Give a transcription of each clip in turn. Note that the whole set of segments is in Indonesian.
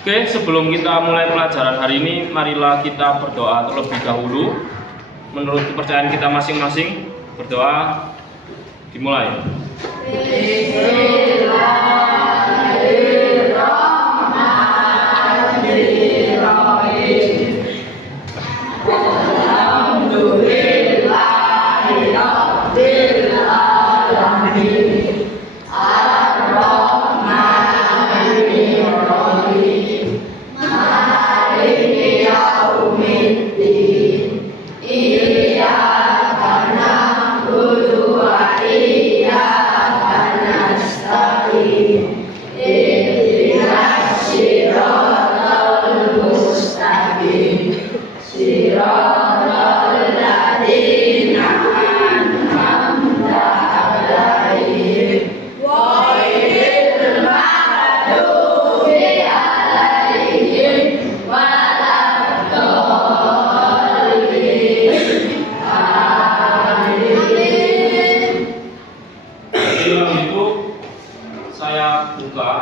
Oke, sebelum kita mulai pelajaran hari ini, marilah kita berdoa terlebih dahulu. Menurut kepercayaan kita masing-masing, berdoa dimulai.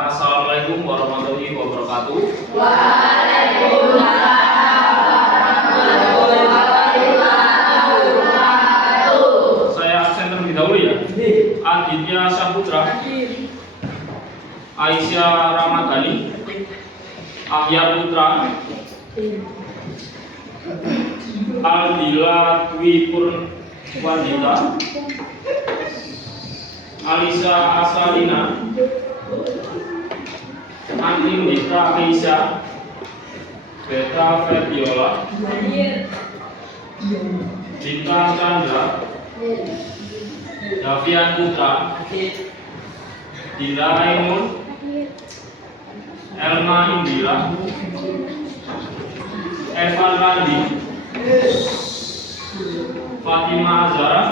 Assalamualaikum warahmatullahi wabarakatuh. Saya absen terlebih dahulu ya. Aditya Saputra, Aisyah Ramadhani, Ahyar Putra, Aldila Dwi Purwandita, Alisa Asalina, Andi Mitra Keisha, Beta Febiola, Bintang Chandra, Davian Putra, Dinda Ainun, Elma Indira, Evan Randi, Fatima Azara,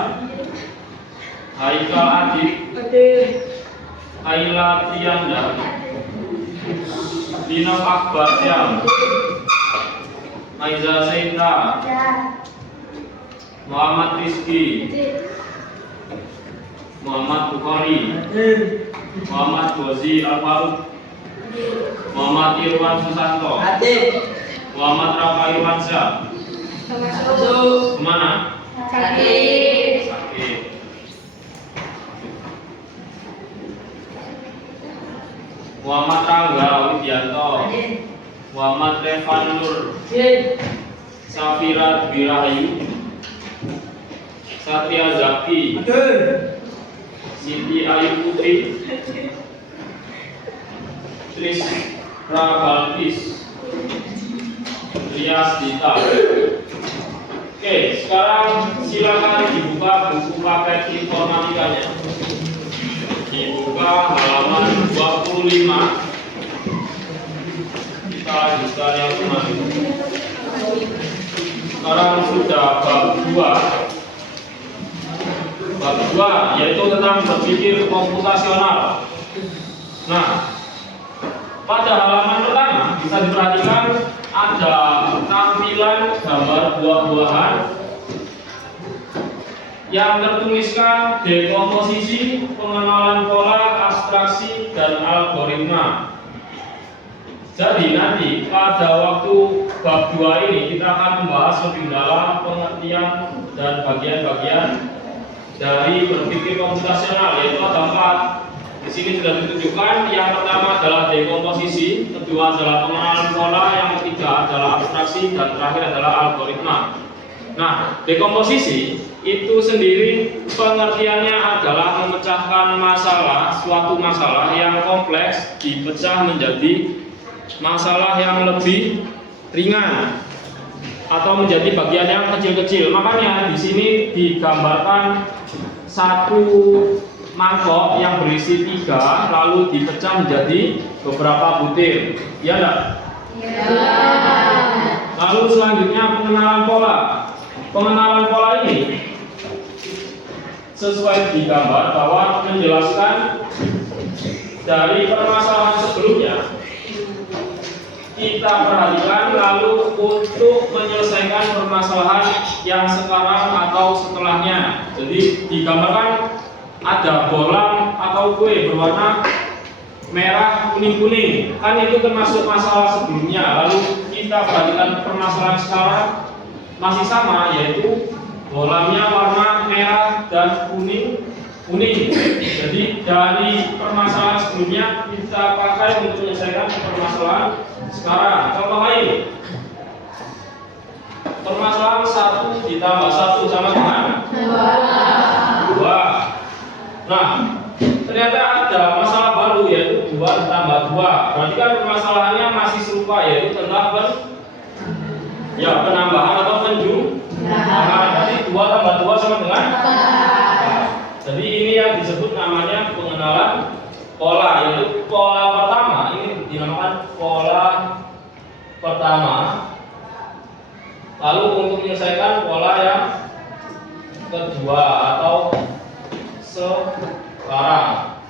Haikal Adib, Ayla Tianda, Dina Akbar Syam, Aiza Seinta, Muhammad Rizki, Muhammad Bukhari, Muhammad Gozi Al-Faruq, Muhammad Irwan Susanto, Muhammad Rafa Irwansyah. Kemana? Sakit. Muhammad Rangga Widianto, Muhammad Revan Nur, Safira Birahayu, Satria Zaki, Siti Ayu Putri, Trisra Balkis, Rias Dita. Oke, sekarang silakan dibuka buku paket informatikanya. Dibuka halaman 25. Kita lanjutkan yang kemarin. Sekarang sudah bab 2. Bab 2 yaitu tentang berpikir komputasional. Nah, pada halaman pertama bisa diperhatikan ada tampilan gambar buah-buahan yang tertuliskan dekomposisi, pengenalan pola, abstraksi, dan algoritma. Jadi nanti pada waktu bab 2 ini kita akan membahas lebih dalam pengertian dan bagian-bagian dari berpikir komputasional, yaitu ada 4. Di sini sudah ditunjukkan. Yang pertama adalah dekomposisi, kedua adalah pengenalan pola, yang ketiga adalah abstraksi, dan terakhir adalah algoritma. Nah, dekomposisi itu sendiri pengertiannya adalah memecahkan masalah, suatu masalah yang kompleks dipecah menjadi masalah yang lebih ringan atau menjadi bagian yang kecil-kecil. Makanya di sini digambarkan satu mangkok yang berisi 3 lalu dipecah menjadi beberapa butir. Iya enggak? Ya. Lalu selanjutnya pengenalan pola. Pengenalan pola ini sesuai di gambar bahwa menjelaskan dari permasalahan sebelumnya kita perhatikan, lalu untuk menyelesaikan permasalahan yang sekarang atau setelahnya. Jadi digambarkan ada bolang atau kue berwarna merah, kuning-kuning. Kan itu termasuk masalah sebelumnya. Lalu kita perhatikan permasalahan sekarang masih sama, yaitu bolamnya warna merah dan kuning. Jadi dari permasalahan sebelumnya kita pakai untuk menyelesaikan permasalahan sekarang. Contoh lain, permasalahan 1 ditambah 1 sama dengan 2. Nah, ternyata ada masalah baru, yaitu 2 ditambah 2. Berarti kan permasalahannya masih serupa, yaitu tentang penambahan atau penjumlahan. Jadi 2 tambah 2 sama dengan 4. Jadi ini yang disebut namanya pengenalan pola, yaitu pola pertama. Ini dinamakan pola pertama. Lalu untuk menyelesaikan pola yang kedua atau sekarang,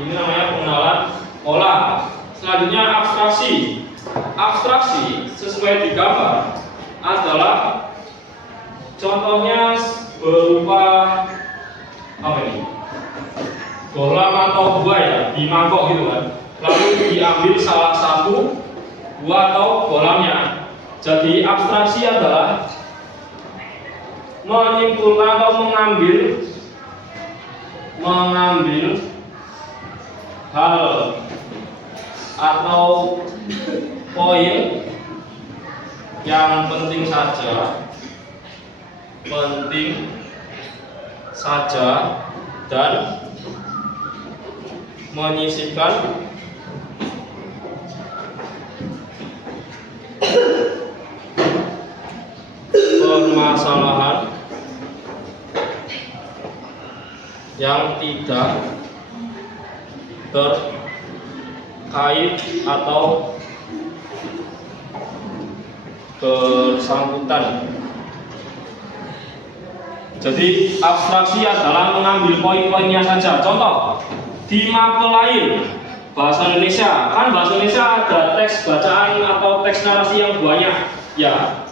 ini namanya pengenalan pola. Selanjutnya abstraksi. Abstraksi sesuai di gambar adalah contohnya berupa apa ini? Bolam atau buah ya, di mangkok gitu kan. Lalu diambil salah satu buah atau bolamnya. Jadi abstraksi adalah menyimpulkan atau mengambil hal atau poin yang penting saja dan menyisipkan permasalahan yang tidak terkait atau bersangkutan. Jadi abstraksi adalah mengambil poin-poinnya saja. Contoh, di mapel lain bahasa Indonesia, kan bahasa Indonesia ada teks bacaan atau teks narasi yang banyak ya.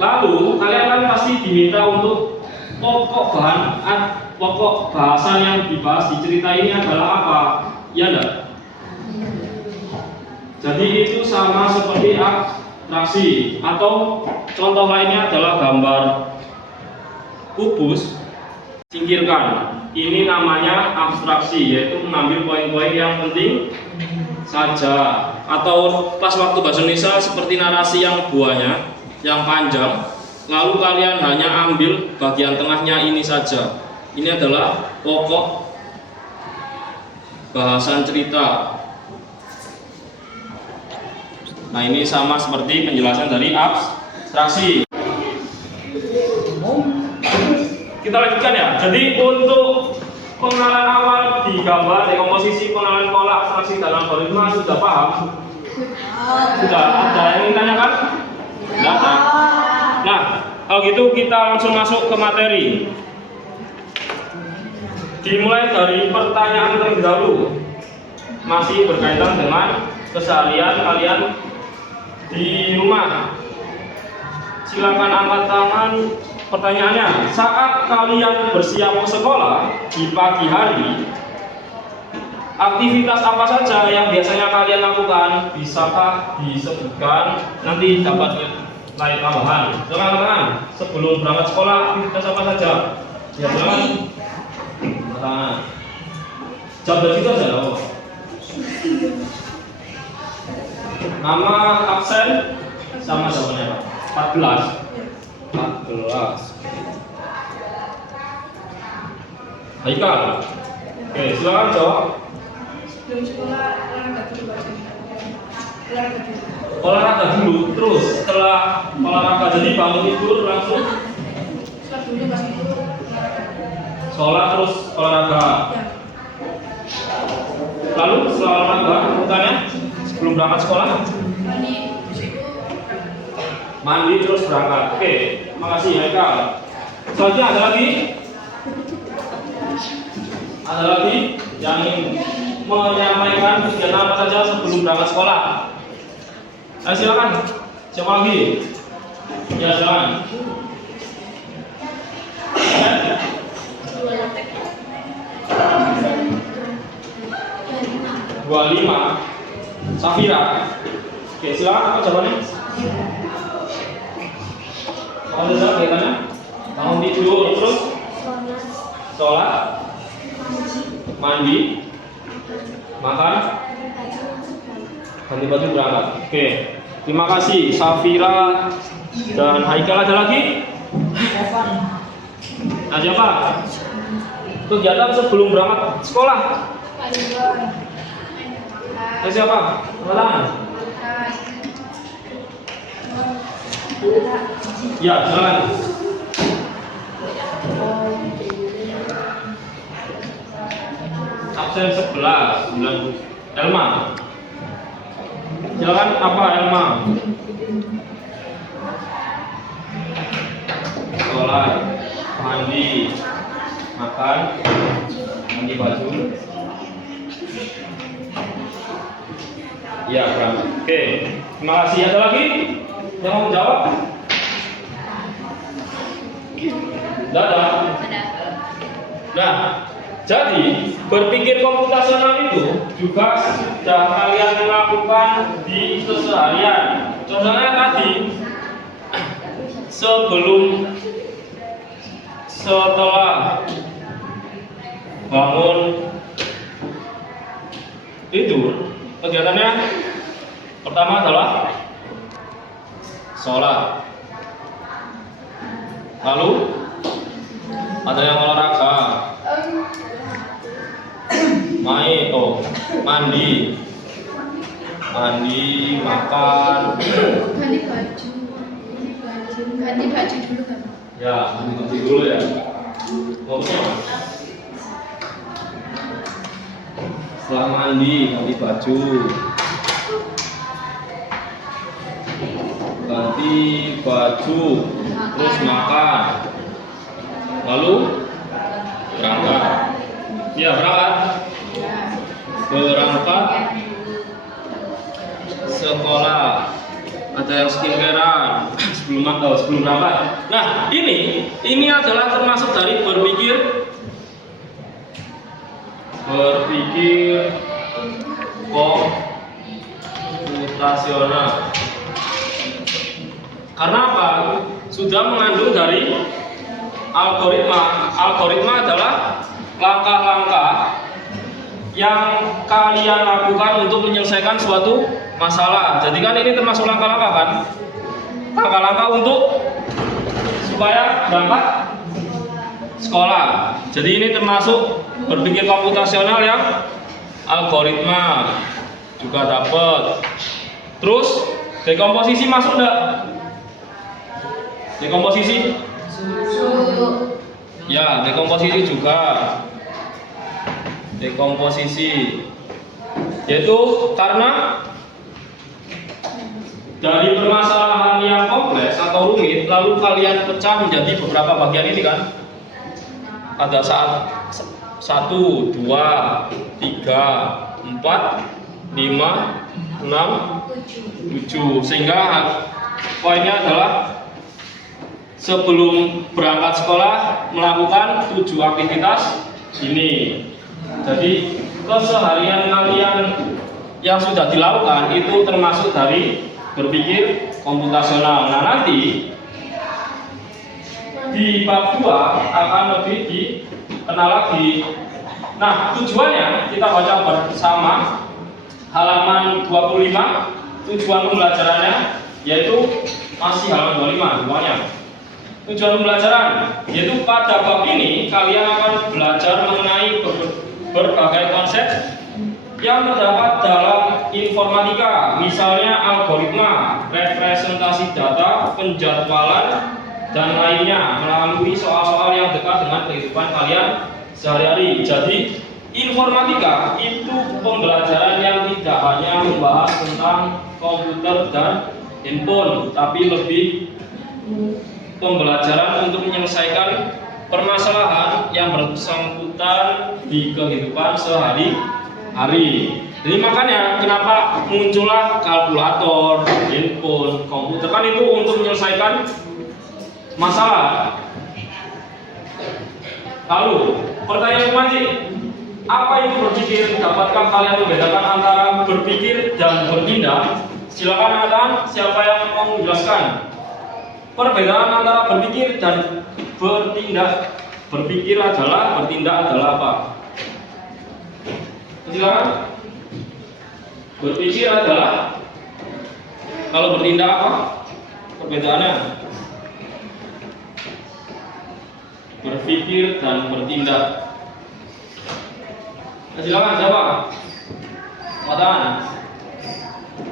Lalu kalian kan pasti diminta untuk pokok bahasan yang dibahas di cerita ini adalah apa, ya enggak? Jadi itu sama seperti abstraksi. Atau contoh lainnya adalah gambar kubus, singkirkan. Ini namanya abstraksi, yaitu mengambil poin-poin yang penting saja. Atau pas waktu bahasa Indonesia seperti narasi yang buahnya, yang panjang, lalu kalian hanya ambil bagian tengahnya ini saja. Ini adalah pokok bahasan cerita. Nah, ini sama seperti penjelasan dari abstraksi. Kita lanjutkan ya. Jadi untuk pengenalan awal di gambar, dekomposisi, pengenalan pola, abstraksi, dan algoritma sudah paham? Sudah. Ada yang ingin tanyakan? Tidak ada. Nah, kalau gitu kita langsung masuk ke materi. Dimulai dari pertanyaan terlebih dahulu, masih berkaitan dengan keseharian kalian di rumah. Silakan angkat tangan. Pertanyaannya, saat kalian bersiap ke sekolah di pagi hari, aktivitas apa saja yang biasanya kalian lakukan? Bisakah disebutkan? Nanti dapat lain tambahan. Silakan, sebelum berangkat sekolah aktivitas apa saja? Ya, silakan. Jawab dari situ aja loh. Nama, absen, sama jawabannya Pak. 14. Haikal. Oke, silakan jawab. Sebelum sekolah Olahraga dulu, terus setelah olahraga jadi bangun tidur langsung setelah dulu pas itu olahraga. sholat terus olahraga. Lalu setelah olahraga, urutannya sebelum berangkat sekolah Mandi, habis itu mandi terus berangkat. Oke, makasih Haikal. Selanjutnya ada lagi? Ada lagi yang ingin menyampaikan kegiatan apa saja sebelum berangkat sekolah? Ayo silakan. Siapa lagi? Ya silakan. 25. Safira. Oke, silakan apa jawabannya? Kamu udah kelihatannya? Bangun tidur, terus sholat, mandi, makan, ganti baju berangkat. Oke, terima kasih Safira dan Haikal. Ada lagi? Ada apa? Kegiatan sebelum berangkat sekolah. Ada siapa? Tangan. Ya, silakan. Absen 11, 9. Elma. Silakan, apa Elma? Sholat, mandi, makan, ganti baju. Ya, berangkat. Oke, terima kasih. Ada lagi yang mau jawab? Tidak ada. Nah, jadi berpikir komputasional itu juga sudah kalian lakukan di keseharian. Contohnya tadi, setelah bangun tidur, kegiatannya pertama adalah sholat, lalu ada yang olahraga, mandi, makan, ganti baju dulu kan. ya ganti dulu ya. Setelah mandi, ganti baju, terus makan, lalu berangkat. Ya, berangkat sekolah. Ada yang skincarean sebelum berangkat. Nah, ini adalah termasuk dari berpikir komputasional. Karena apa? Sudah mengandung dari algoritma. Algoritma adalah langkah-langkah yang kalian lakukan untuk menyelesaikan suatu masalah. Jadi kan ini termasuk langkah-langkah kan? Langkah-langkah untuk supaya berangkat sekolah. Jadi ini termasuk berpikir komputasional yang algoritma juga dapat. Terus dekomposisi masuk enggak? Dekomposisi? Ya, dekomposisi juga. Dekomposisi yaitu karena dari permasalahan yang kompleks atau rumit lalu kalian pecah menjadi beberapa bagian ini kan. Pada saat 1, 2, 3, 4, 5, 6, 7 sehingga poinnya adalah sebelum berangkat sekolah melakukan 7 aktivitas ini. Jadi keseharian kalian yang sudah dilakukan itu termasuk dari berpikir komputasional. Nah, nanti di bab 2 akan lebih dikenal lagi. Nah, tujuannya kita baca bersama halaman 25. Tujuan pembelajarannya yaitu masih halaman 25 semuanya. Tujuan pembelajaran yaitu pada bab ini kalian akan belajar mengenai berbagai konsep yang terdapat dalam informatika, misalnya algoritma, representasi data, penjadwalan, dan lainnya melalui soal-soal yang dekat dengan kehidupan kalian sehari-hari. Jadi informatika itu pembelajaran yang tidak hanya membahas tentang komputer dan handphone, tapi lebih pembelajaran untuk menyelesaikan permasalahan yang bersangkutan di kehidupan sehari-hari. Jadi makanya kenapa muncullah kalkulator, handphone, komputer, kan itu untuk menyelesaikan masalah. Lalu pertanyaan selanjutnya, Apa itu berpikir? Dapatkah kalian membedakan antara berpikir dan bertindak? Silakan angkat, siapa yang mau menjelaskan perbedaan antara berpikir dan bertindak? Berpikir adalah, bertindak adalah apa? Silakan. Berpikir adalah, kalau bertindak apa? Perbedaannya? Berpikir dan bertindak. Silakan jawab. Matahan.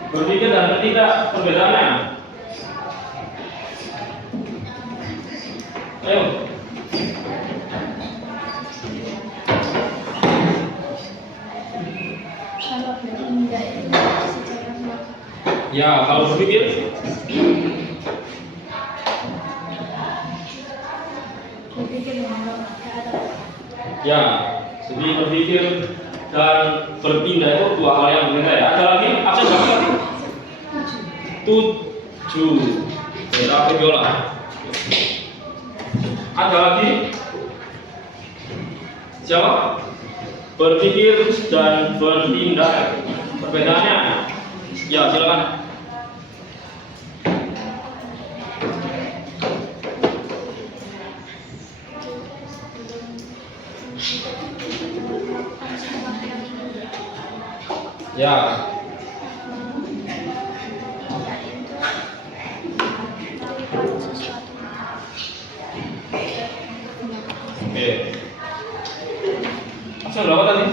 Berpikir dan bertindak perbedaannya. Ayo. Kalau bertindak itu secara melakukan. Ya, kalau berpikir Berpikir melakukan. ya, jadi berpikir dan bertindak itu dua hal yang berbeda ya. Ada lagi? Absen berapa lagi? 7. Beda biola. Ada lagi? Siapa? Berpikir dan bertindak perbedaannya? Ya, silakan. Ya. Oke. Absen berapa tadi?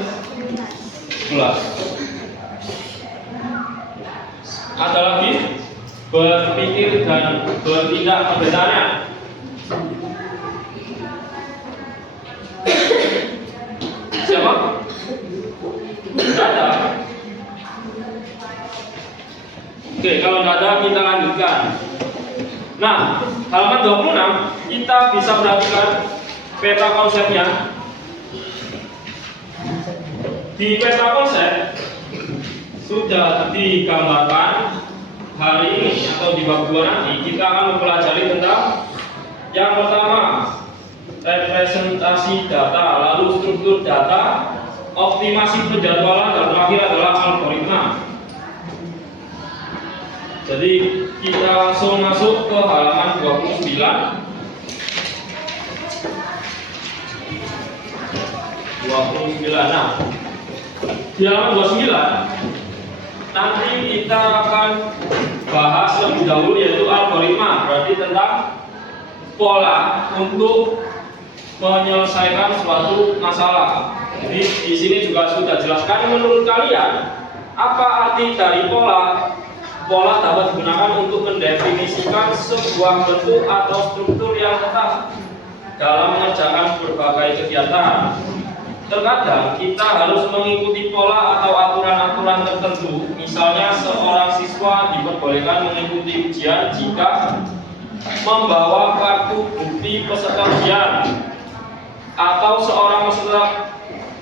11. Ada lagi? Berpikir dan bertindak perbedaannya? Siapa? Tidak ada. Oke, kalau tidak ada kita lanjutkan. Nah, halaman 26 kita bisa perhatikan peta konsepnya. Di peta konsep sudah digambarkan hari ini atau di bab 2 nanti kita akan mempelajari tentang yang pertama representasi data, lalu struktur data, optimasi penjadwalan, dan terakhir adalah algoritma. Jadi kita langsung masuk ke halaman 29. Nah, di halaman 29 nanti kita akan bahas lebih dahulu yaitu algoritma, berarti tentang pola untuk menyelesaikan suatu masalah. Jadi di sini juga sudah jelaskan. Menurut kalian apa arti dari pola? Pola dapat digunakan untuk mendefinisikan sebuah bentuk atau struktur yang tetap dalam mengerjakan berbagai kegiatan. Terkadang kita harus mengikuti pola atau aturan-aturan tertentu. Misalnya seorang siswa diperbolehkan mengikuti ujian jika membawa kartu bukti peserta ujian, atau seorang peserta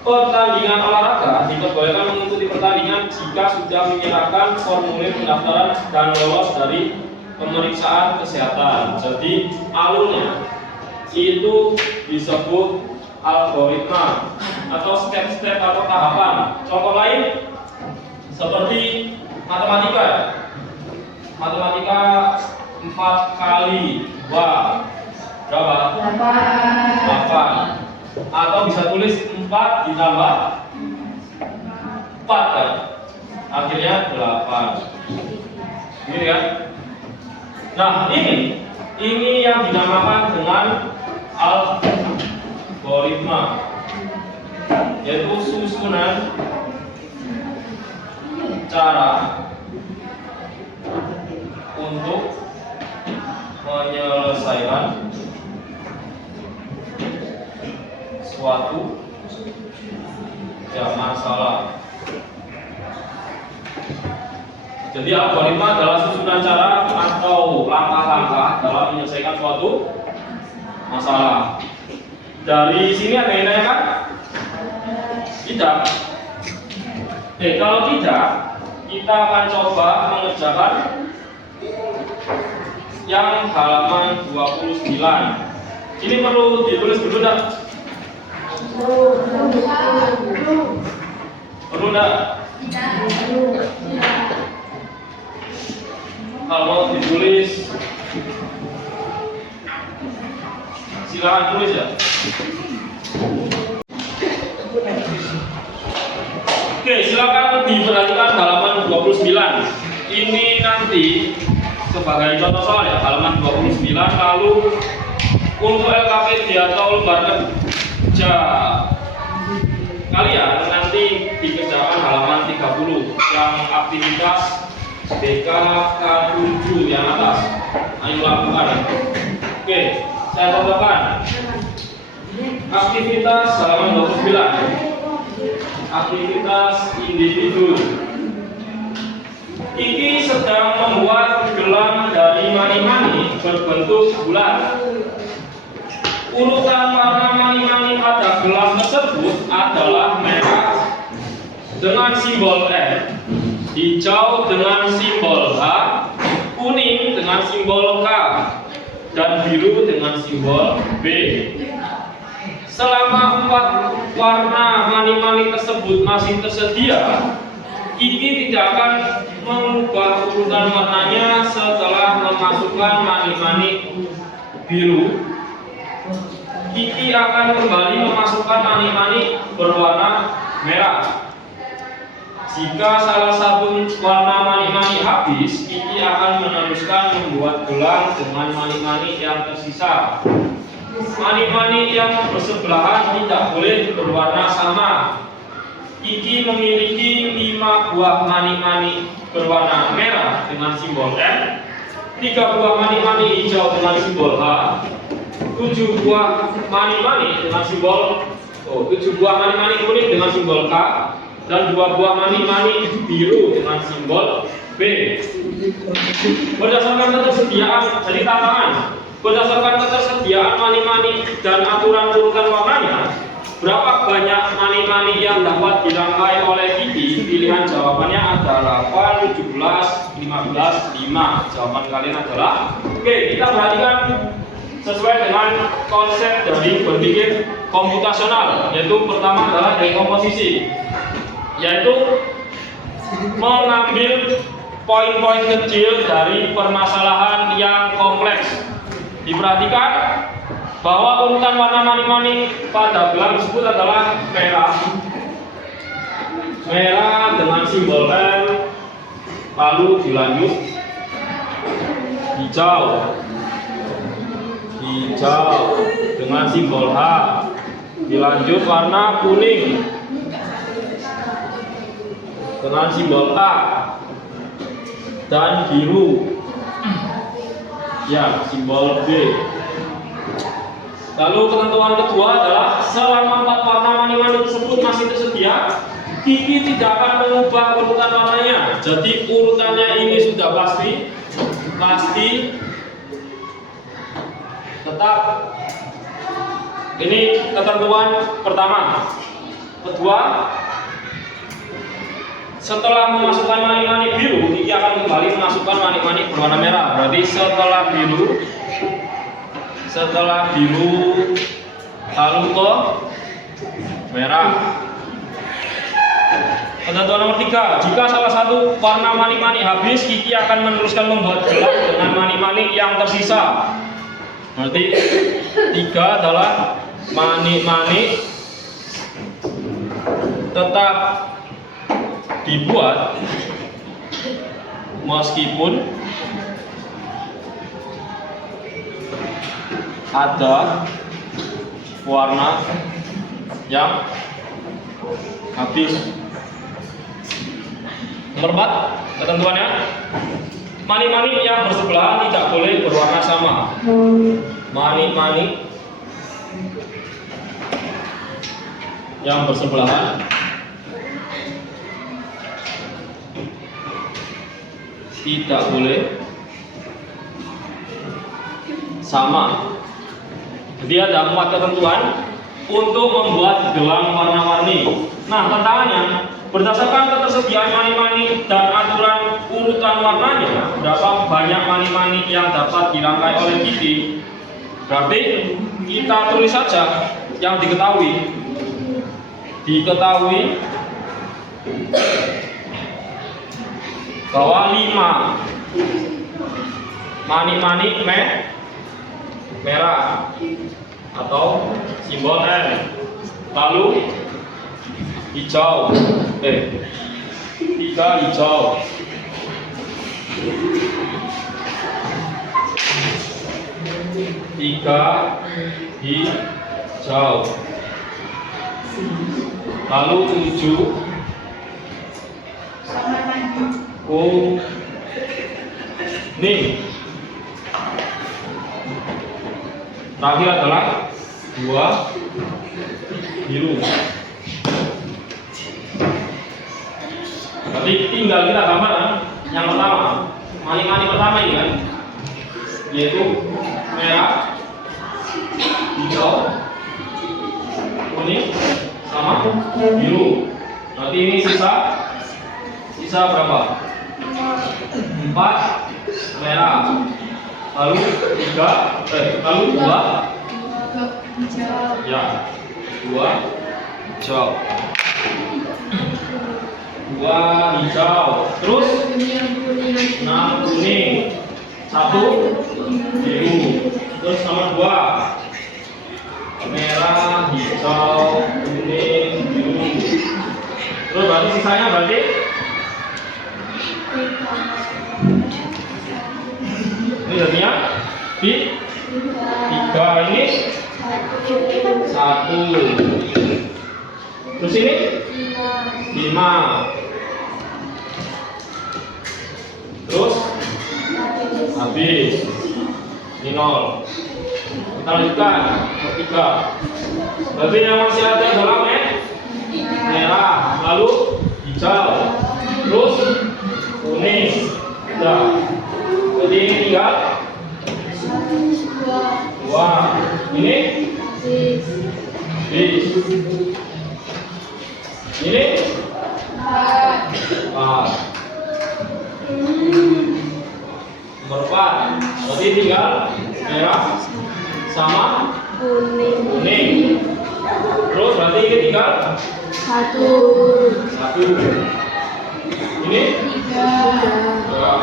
pertandingan olahraga diperbolehkan mengikuti pertandingan jika sudah menyerahkan formulir pendaftaran dan lolos dari pemeriksaan kesehatan. Jadi alurnya itu disebut algoritma atau step-step atau tahapan. Contoh lain seperti matematika. Matematika 4 kali 2 berapa? 8. Atau bisa tulis 4 ditambah 4 kan? Akhirnya 8. Gini kan? Nah, ini yang dinamakan dengan algoritma, yaitu susunan cara untuk menyelesaikan suatu masalah. Jadi algoritma adalah susunan cara atau langkah-langkah dalam menyelesaikan suatu masalah. Dari sini ada yang nanya kan? Tidak. Kalau tidak, kita akan coba mengerjakan yang halaman 29. Ini perlu ditulis dulu, tak? Perlu enggak? Kalau ditulis silakan tulis ya. Oke, silakan diperhatikan halaman 29. Ini nanti sebagai contoh soal ya, halaman 29. Lalu untuk LKPD atau lembar kerja kalian nanti dikerjakan halaman 30 yang aktivitas BKK7 yang atas. Ayo lakukan. Oke, saya contohkan. Aktivitas halaman 29. Aktivitas individu. Kiki sedang membuat gelang dari mani-mani berbentuk bulat. Urutan warna mani-mani pada gelang tersebut adalah merah dengan simbol M, hijau dengan simbol H, kuning dengan simbol K, dan biru dengan simbol B. Selama 4 warna mani-mani tersebut masih tersedia, Kiki tidak akan mengubah urutan warnanya setelah memasukkan mani-mani biru. Kiki akan kembali memasukkan mani-mani berwarna merah. Jika salah satu warna mani-mani habis, Kiki akan meneruskan membuat gelang dengan mani-mani yang tersisa. Mani-mani yang bersebelahan tidak boleh berwarna sama. Kiki memiliki 5 buah mani-mani berwarna merah dengan simbol M, 3 buah mani-mani hijau dengan simbol H, 7 buah mani-mani dengan simbol 7 buah mani-mani kuning dengan simbol K, dan 2 buah mani-mani biru dengan simbol B. Berdasarkan ketersediaan, jadi tantangan. Berdasarkan ketersediaan mani-mani dan aturan urutan warnanya, berapa banyak mani-mani yang dapat dirangkai oleh Kiki? Pilihan jawabannya adalah 8, 17, 15, 5. Jawaban kalian adalah oke, kita perhatikan sesuai dengan konsep dari berpikir komputasional, yaitu pertama adalah dari komposisi, yaitu mengambil poin-poin kecil dari permasalahan yang kompleks. Diperhatikan bahwa urutan warna mani-mani pada gelang tersebut adalah merah dengan simbol M, lalu dilanjut hijau dengan simbol H, dilanjut warna kuning dengan simbol A, dan biru ya simbol B. Lalu ketentuan kedua adalah selama 4 warna mani-mani tersebut masih tersedia, Kiki tidak akan mengubah urutan warnanya. Jadi urutannya ini sudah pasti tetap. Ini ketentuan pertama. Kedua, setelah memasukkan mani-mani biru, Kiki akan kembali memasukkan mani-mani berwarna merah. Berarti setelah biru lalu ke merah. Ketentuan nomor 3, jika salah satu warna mani-mani habis, Kiki akan meneruskan membuat gelang dengan mani-mani yang tersisa. Berarti 3 adalah mani-mani tetap dibuat meskipun ada warna yang habis. Nomor 4, ketentuannya mani-mani yang bersebelahan tidak boleh berwarna sama. Mani-mani yang bersebelahan tidak boleh sama. Jadi ada 4 ketentuan untuk membuat gelang warna-warni. Nah, tantangannya berdasarkan ketersediaan mani-mani dan aturan urutan warnanya, berapa banyak mani-mani yang dapat dirangkai oleh Kiki. Berarti kita tulis saja yang diketahui. diketahui bahwa 5 mani-mani merah atau simbol M, lalu hijau, 3 hijau, 3 hijau, lalu 7 kuning, terakhir adalah 2 biru. Jadi tinggal kita gambar yang pertama, mani-mani pertama ini kan, yaitu merah, hijau, kuning, sama biru. Berarti ini sisa berapa? 4 merah, lalu 2 ya, 2 hijau, 2 hijau, terus 6 kuning, 1 biru, terus nomor 2 merah, hijau, kuning, biru. Terus berarti sisanya berarti ini jadinya 3, ini 1, terus ini 5, terus habis ini 0. Kita lanjutkan ke 3. Berarti yang masih ada adalah merah, lalu hijau, terus kuning. Sudah. Jadi ini tinggal 2. Ini habis. Ini 4. Nomor 4. Berarti tinggal merah sama kuning. Terus berarti ini tinggal 1. Ini 3.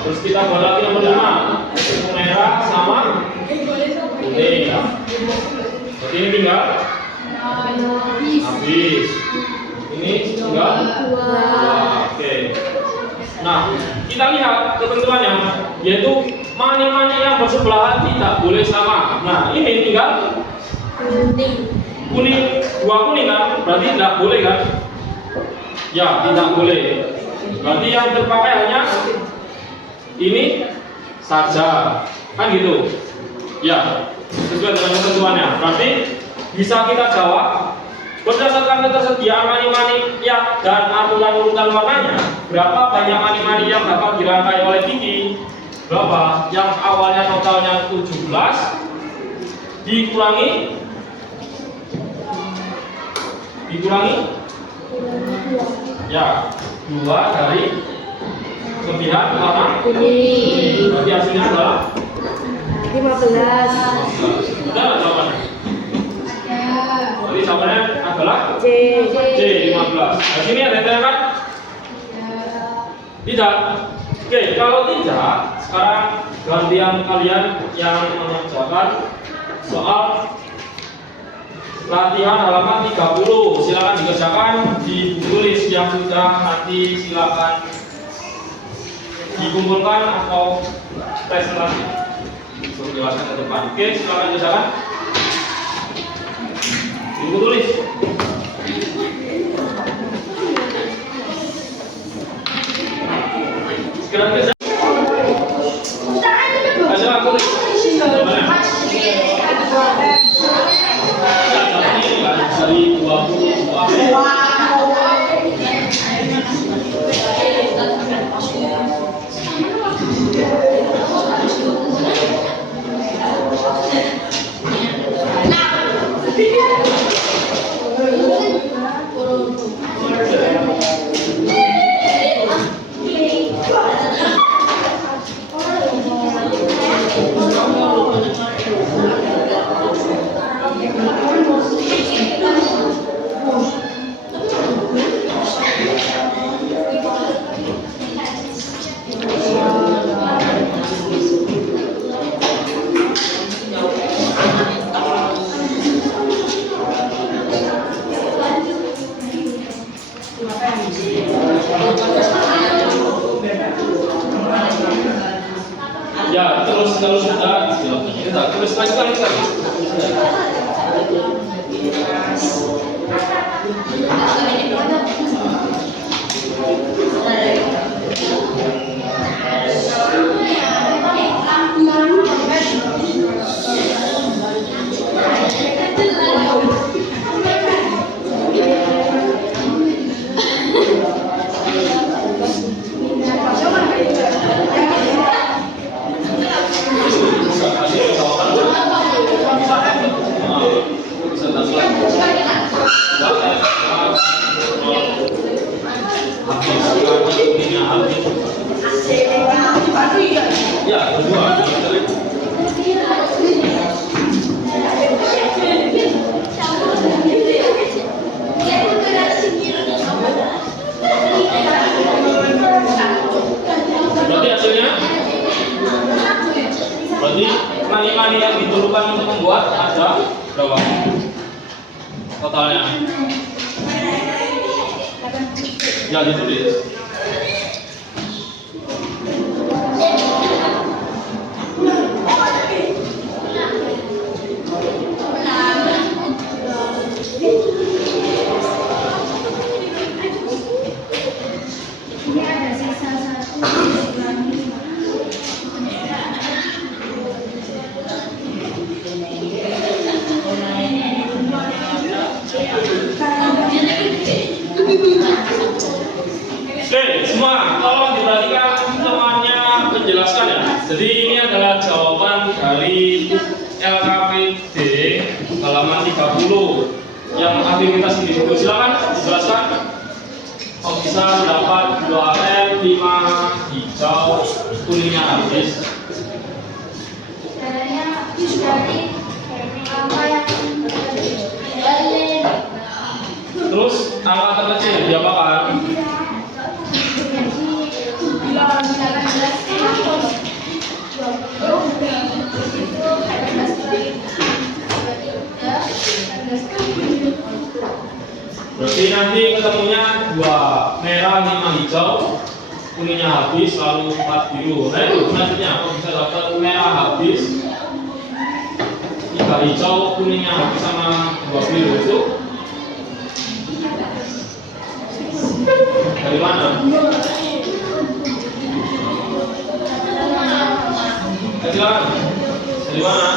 Terus kita buat lagi nomor 5, merah sama kuning. Berarti ini tinggal habis. Ini tinggal 2. Oke. Nah, kita lihat ketentuannya, yaitu mani-mani yang bersebelahan tidak boleh sama. Nah, ini tinggal kuning, 2 kuning kan, berarti tidak boleh kan? Ya, tidak boleh. Berarti yang terpakai hanya ini saja, kan gitu? Ya, sesuai dengan ketentuannya. Berarti bisa kita jawab berdasarkan ketersediaan mani-mani yang dan aturan urutan warnanya, berapa banyak mani-mani yang dapat dirangkai oleh gigi? Berapa? Yang awalnya totalnya 17 dikurangi ya 2 dari kelebihan warna kuning. Berarti hasilnya adalah 15. Ada nggak jawabannya? Jadi jawabannya adalah C 15. Nah, sini ada yang tanyakan? Tidak. Oke, kalau tidak, sekarang gantian kalian yang mengerjakan soal latihan halaman 30. Silakan dikerjakan di buku tulis yang sudah nanti silakan dikumpulkan atau presentasi. Suruh jelaskan ke depan. Oke, silakan dikerjakan. Buku tulis. Sekarang kerja. Aja aku tulis. Dari 20. Ya, terus kalau sudah kita tulis lagi. Ya, kedua. Berarti hasilnya? Berarti mani-mani yang diperlukan untuk membuat ada berapa? Totalnya? Ya, ditulis. Oke, semua tolong diperhatikan temannya menjelaskan ya. Jadi ini adalah jawaban dari LKPD halaman 30 yang aktivitas ini. Silakan dijelaskan. Kok bisa dapat 2M 5 hijau kuningnya habis? Caranya dari apa yang Terus angka terkecil diapakan? Berarti nanti ketemunya 2 merah 5 hijau kuningnya habis lalu 4 biru. Nah itu selanjutnya kok bisa dapat merah habis 3 hijau kuningnya habis sama 2 biru itu dari mana? Silakan. Dari mana?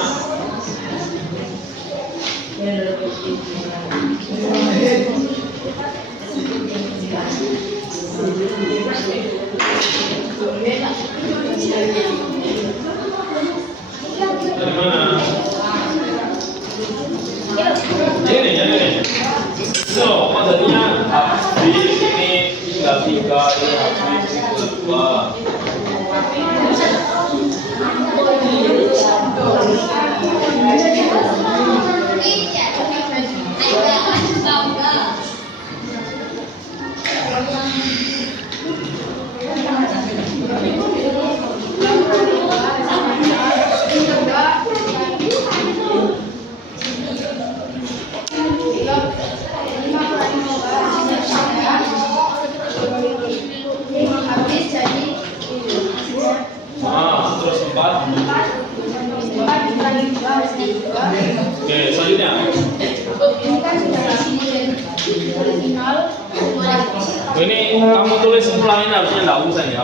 Dari mana? Ini. So, kok jadinya habis ini tinggal 3, ini habis tinggal 2. Terus 4. Oke, selanjutnya. Ini kamu tulis ulangin harusnya enggak usah ya.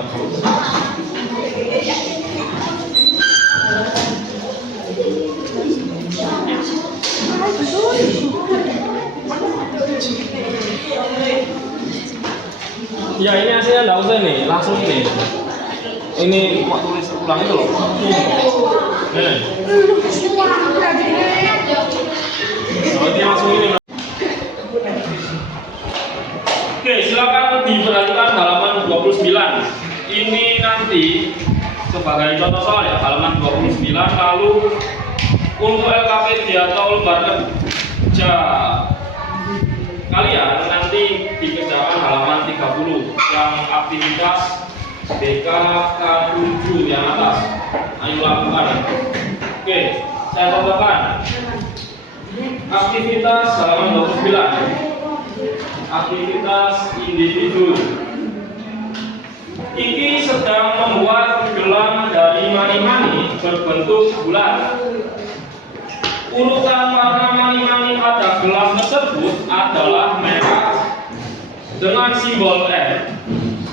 Ya ini hasilnya enggak usah nih, langsung ini. Ini mau tulis ulang itu loh. Nih. Berarti langsung ini. Oke, silakan diperhatikan halaman 29. Ini nanti sebagai contoh soal ya, halaman 29. Lalu untuk LKPD atau lembar kerja kalian nanti dikerjakan halaman 30 yang aktivitas BKK7 yang atas. Ayo lakukan. Oke, saya contohkan. Aktivitas halaman 29. aktivitas individu. Iki sedang membuat gelang dari mani-mani berbentuk bulat. Urutan warna mani-mani pada gelang tersebut adalah merah dengan simbol M,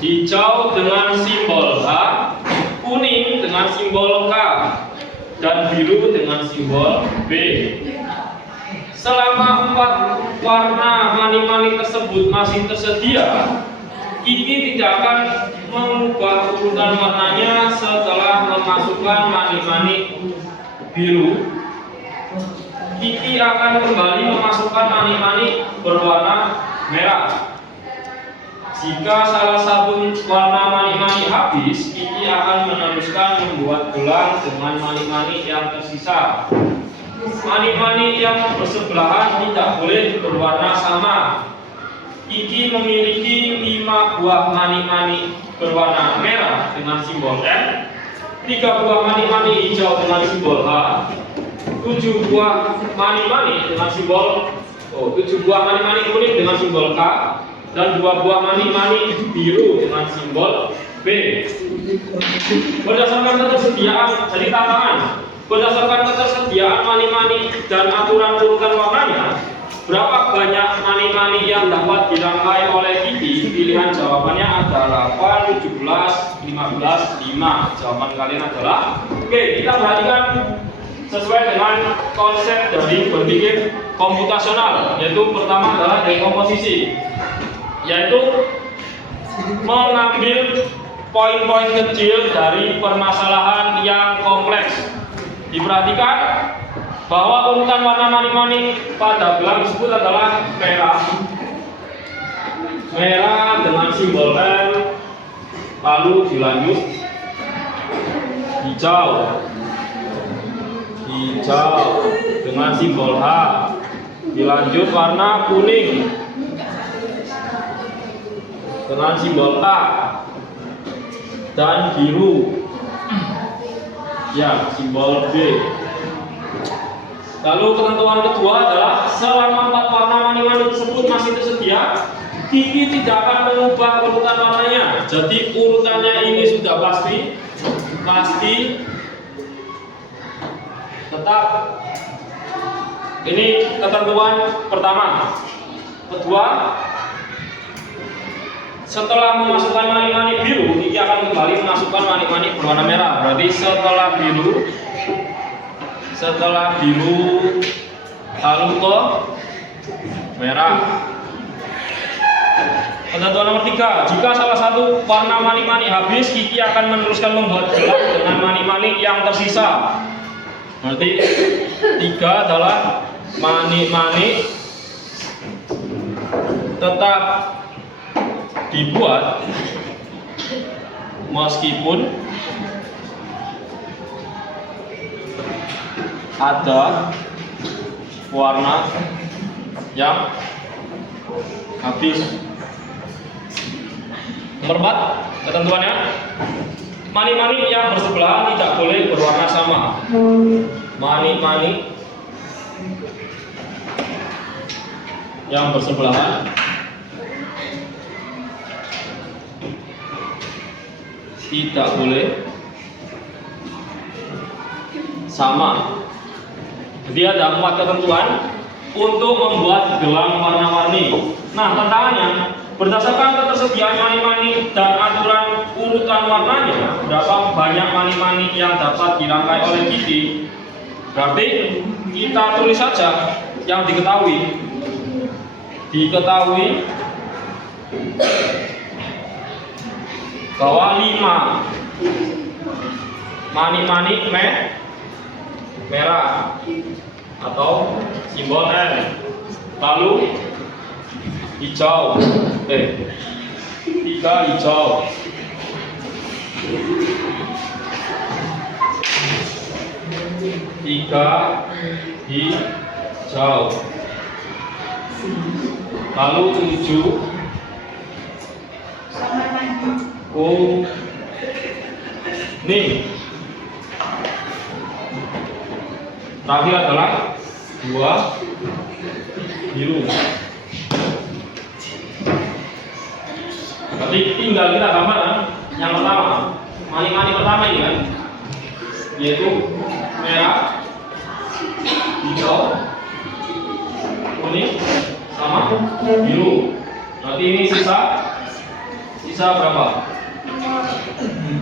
hijau dengan simbol H, kuning dengan simbol K, dan biru dengan simbol B. Selama 4 warna mani-mani tersebut masih tersedia, Kiki tidak akan mengubah urutan warnanya setelah memasukkan mani-mani biru. Kiki akan kembali memasukkan mani-mani berwarna merah. Jika salah satu warna mani-mani habis, Kiki akan meneruskan membuat gelang dengan mani-mani yang tersisa. Mani-mani yang bersebelahan tidak boleh berwarna sama. Kiki memiliki 5 buah mani-mani berwarna merah dengan simbol M, 3 buah mani-mani hijau dengan simbol H, 7 buah mani-mani dengan simbol 7 buah mani-mani kuning dengan simbol K, dan 2 buah mani-mani biru dengan simbol B. Berdasarkan ketersediaan, jadi tantangan. Berdasarkan ketersediaan mani-mani dan aturan urutan warnanya, berapa banyak mani-mani yang dapat dirangkai oleh Kiki? Pilihan jawabannya adalah 8, 17, 15, 5. Jawaban kalian adalah oke. Kita perhatikan sesuai dengan konsep dari berpikir komputasional, yaitu pertama adalah dekomposisi, yaitu mengambil poin-poin kecil dari permasalahan yang kompleks. Diperhatikan bahwa urutan warna mani-mani pada gelang tersebut adalah merah dengan simbol M, lalu dilanjut hijau dengan simbol H, dilanjut warna kuning dengan simbol K, dan biru ya simbol B. Lalu ketentuan kedua adalah selama 4 warna mani-mani tersebut masih tersedia, Kiki tidak akan mengubah urutan warnanya. Jadi urutannya ini sudah pasti tetap. Ini ketentuan pertama. Kedua, setelah memasukkan mani-mani biru, Kiki akan kembali memasukkan mani-mani berwarna merah. Berarti setelah biru lalu ke merah. Ketentuan nomor 3, jika salah satu warna mani-mani habis, Kiki akan meneruskan membuat gelang dengan mani-mani yang tersisa. Berarti 3 adalah mani-mani tetap dibuat meskipun ada warna yang habis. Nomor 4, ketentuannya mani-mani yang bersebelahan tidak boleh berwarna sama. Mani-mani yang bersebelahan tidak boleh sama. Jadi ada 4 ketentuan untuk membuat gelang warna-warni. Nah, tantangannya berdasarkan ketersediaan mani-mani dan aturan urutan warnanya, berapa banyak mani-mani yang dapat dirangkai oleh Kiki. Berarti kita tulis saja yang diketahui bahwa 5 mani-mani merah atau simbol M, lalu hijau 3 hijau, lalu 7 kuning, terakhir adalah 2 biru. Berarti tinggal kita gambar kan? Yang pertama, mani-mani pertama ini kan, yaitu merah, hijau, kuning, sama biru. Berarti ini sisa berapa? 4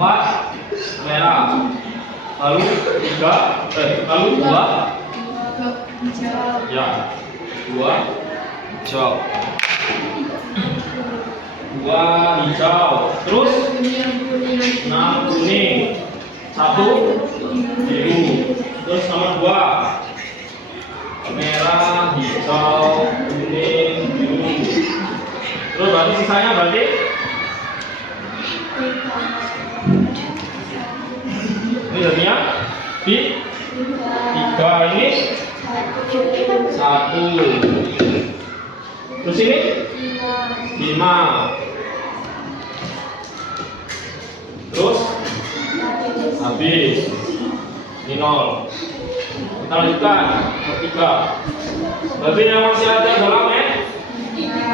merah, lalu 2 ya, 2 hijau, 2 hijau, terus 6 kuning, 1 biru, terus nomor 2 merah, hijau, kuning, biru. Terus berarti sisanya berarti ini jadinya di 3, ini 1, terus ini 5, terus habis ini 0. Kita lanjutkan ke 3. Berarti yang masih ada dalam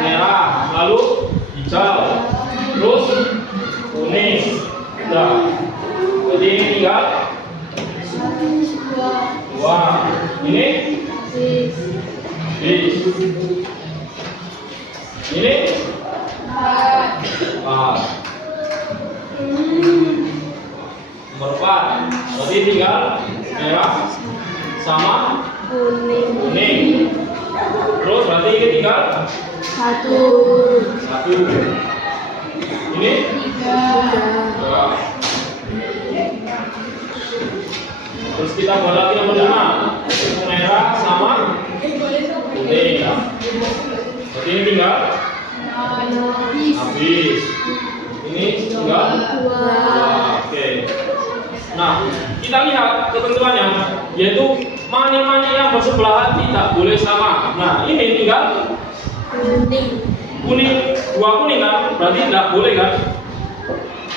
merah, lalu hijau, terus kuning. Udah. Jadi ini tinggal 2. Ini bis. Ini 4. Nomor 4. Berarti tinggal merah sama kuning. Terus berarti ini tinggal 1. Ini 2. Terus kita buat lagi nomor 5. Merah sama kuning. Berarti ini tinggal habis. Ini tinggal 2. Oke. Nah, kita lihat ketentuannya, yaitu mani-mani yang bersebelahan tidak boleh sama. Nah, ini tinggal kuning, 2 kuning kan? Berarti tidak boleh kan?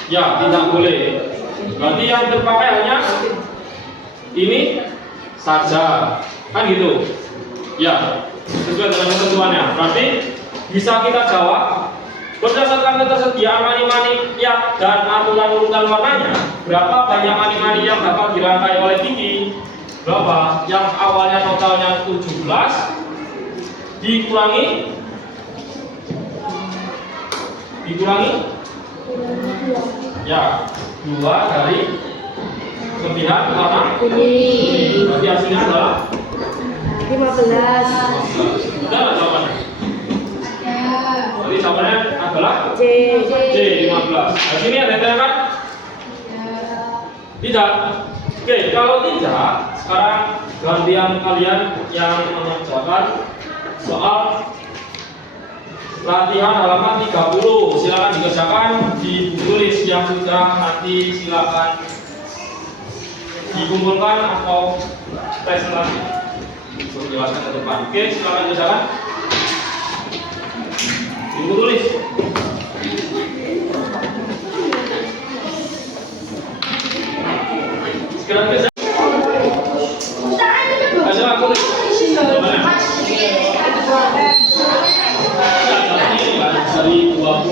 Ya, tidak boleh. Berarti yang terpakai hanya ini saja, kan gitu? Ya, sesuai dengan ketentuannya. Berarti bisa kita jawab berdasarkan ketersediaan mani-mani ya dan aturan urutan warnanya. Berapa banyak mani-mani yang dapat dirangkai oleh Kiki? Berapa? Yang awalnya totalnya 17 dikurangi ya 2 dari kelebihan warna kuning. Berarti hasilnya adalah 15. Ada nggak jawabannya? Jadi jawabannya adalah C. 15. Nah, sini ada yang tanyakan? Tidak. Oke, kalau tidak, sekarang gantian kalian yang mengerjakan soal latihan halaman 30. Silakan dikerjakan di buku tulis yang sudah nanti silakan dikumpulkan atau presentasi untuk jelaskan ke depan. Oke, silakan kerjakan di buku tulis. Sekarang kerja. Aja aku dari 20.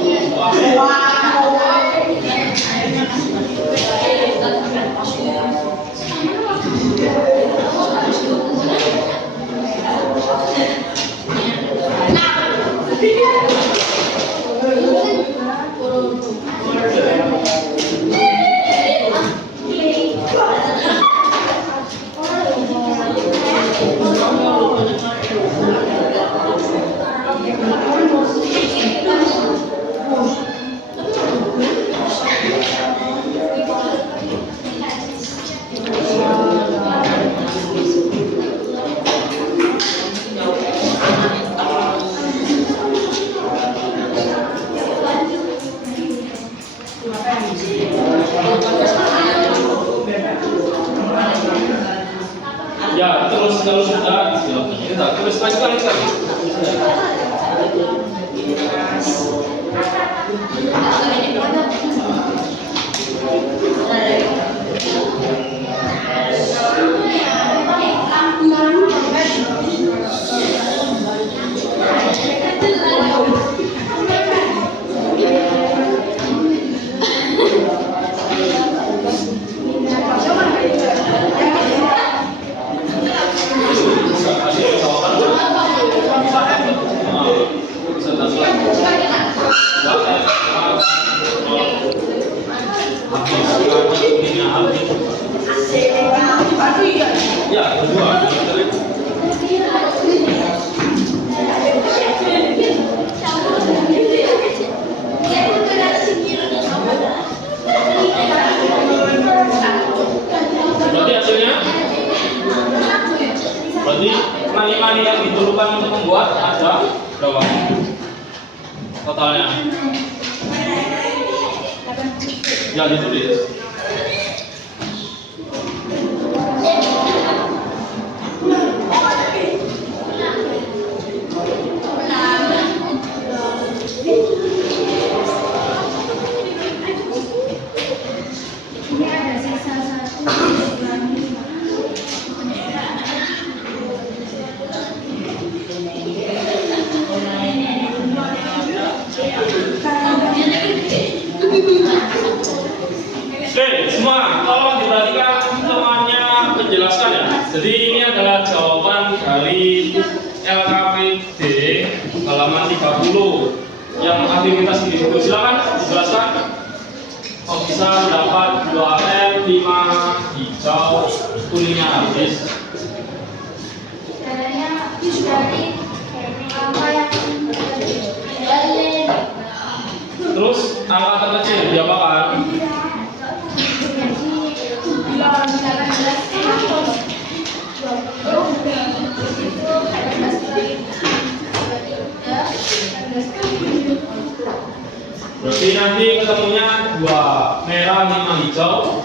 Ya, terus kalau sudah kita tulis lagi. habis, karena kuningnya habis. Ya, kedua. Berarti hasilnya? Berarti mani-mani yang diperlukan untuk membuat ada berapa? Totalnya? Ya, ditulis. Ini ada sisa satu. Oke, semua tolong diperhatikan temannya menjelaskan ya. Jadi ini adalah jawaban dari LKPD halaman 30 yang aktivitas di situ. Silakan dijelaskan. Oh, bisa dapat 2M 5 hijau kuningnya habis. Caranya dari apa yang Terus angka terkecil diapakan? Berarti nanti ketemunya 2 merah 5 hijau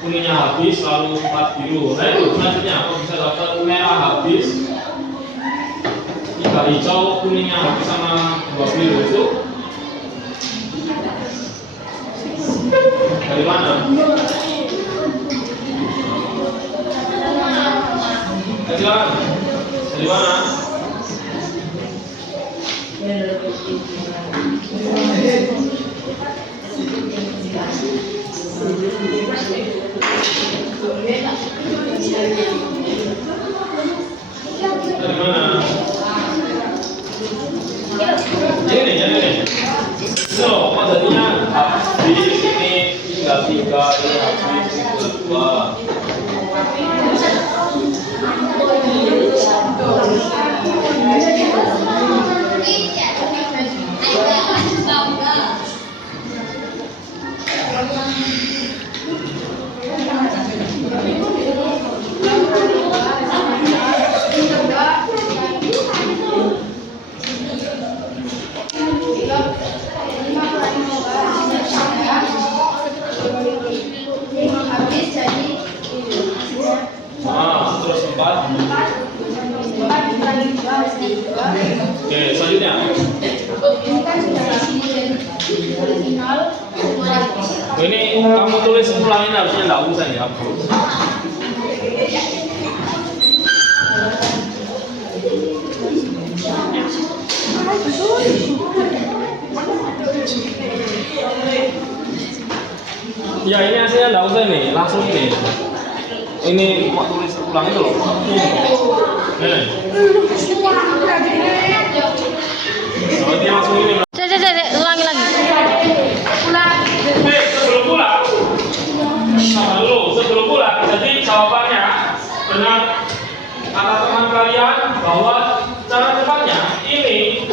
kuningnya habis lalu 4 biru. Nah itu selanjutnya kok bisa dapat merah habis 3 hijau kuningnya habis sama 2 biru itu dari mana? Silakan. Dari mana? Dari mana? Ini. Itu loh, kok jadinya habis ini tinggal 3, ini habis tinggal 2. Terus 4. Oke, selanjutnya. Ini kamu tulis ulangin harusnya enggak usah ya. Ya ini hasilnya enggak usah nih, langsung ini. Ini mau tulis ulang itu loh. Nih. Oh, dia langsung ini. Ulangi lagi. Sebelum pulang. Sama dulu, sebelum pulang. Jadi jawabannya benar kata teman kalian bahwa cara cepatnya ini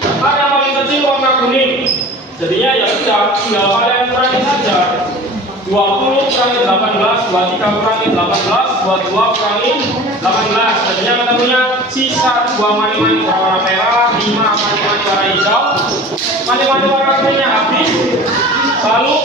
ada yang paling kecil warna kuning. Jadinya ya sudah, tinggal kalian kurangi saja. 20 kurangi 18, 23 kurangi 18, 22 kurangi 18. Jadinya ketemunya sisa 2 mani-mani warna merah, 5 mani-mani warna hijau, mani-mani warna kuningnya habis. Lalu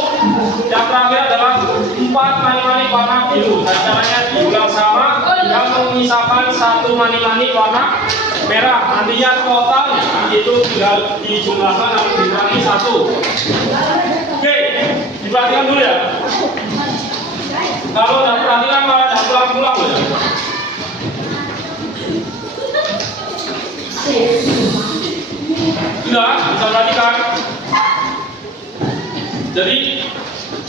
yang terakhir adalah 4 mani-mani warna biru. Dan caranya diulang sama yang menyisakan 1 mani-mani warna merah. Nantinya totalnya itu tinggal dijumlahkan lalu dikurangi 1. Oke, diperhatikan dulu ya. Kalau udah perhatikan malah udah pulang-pulang loh ya. Sudah, bisa perhatikan. Jadi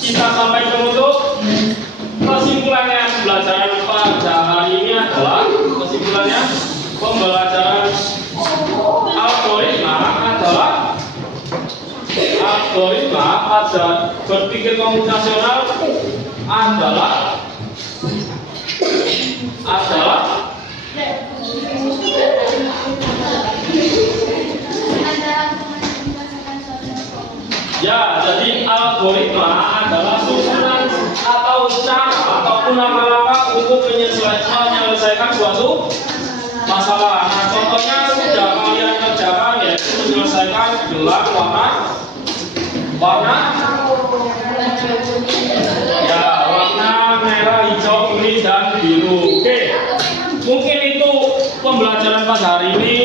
kita sampai penutup. Kesimpulannya pembelajaran pada hari ini adalah kesimpulannya pembelajaran algoritma adalah pada berpikir komputasional adalah ya, jadi algoritma adalah susunan atau cara ataupun langkah-langkah untuk menyelesaikan suatu masalah. Nah, contohnya sudah kalian kerjakan yaitu menyelesaikan gelang warna ya, warna merah, hijau, kuning, dan biru. Oke, mungkin itu pembelajaran pada hari ini.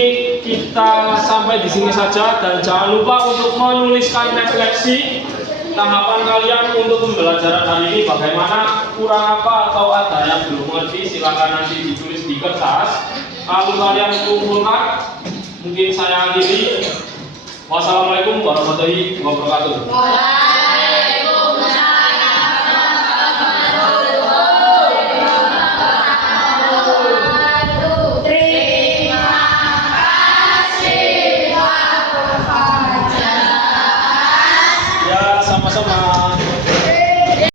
Kita sampai di sini saja dan jangan lupa untuk menuliskan refleksi tanggapan kalian untuk pembelajaran hari ini. Bagaimana, kurang apa atau ada yang belum mengerti, silakan nanti ditulis di kertas lalu kalian kumpulkan. Mungkin saya akhiri. Wassalamualaikum warahmatullahi wabarakatuh.